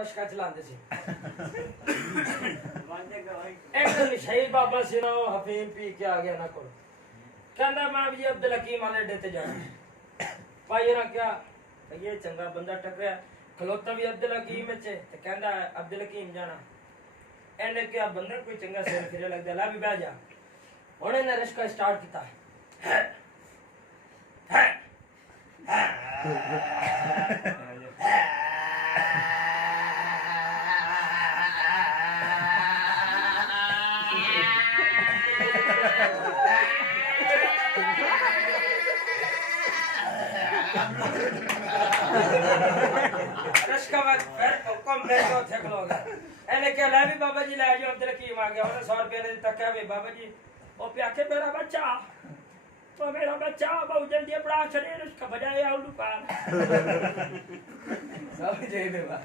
रश्का चलाते सी एक दिन शहीद बाबा सिनो हफीम पी के आ गया ना को कहंदा मैं भी अब्दुल हकीम वाले अड्डे ते जाना भाई ना क्या ये चंगा बंदा टकराया खलोता भी अब्दुल हकीम विच ते कहंदा अब्दुल हकीम जाना एने क्या बंदा कोई चंगा सिर फिरे लगदा ला भी बह जा हुण इन्हें रश्का स्टार्ट किया रश्का में फिर हुक्म मेरे को थे खलोगा एने क्या ला भी बाबा जी ले जाओ अब्दुल हकीम आ गया उन्हें 100 रुपये ने दिता क्या भी बाबा जी ओ प्याखे मेरा बच्चा बहुत जल्दी पड़ा छड़े उसका बजाय आउलू पार सब जय देवा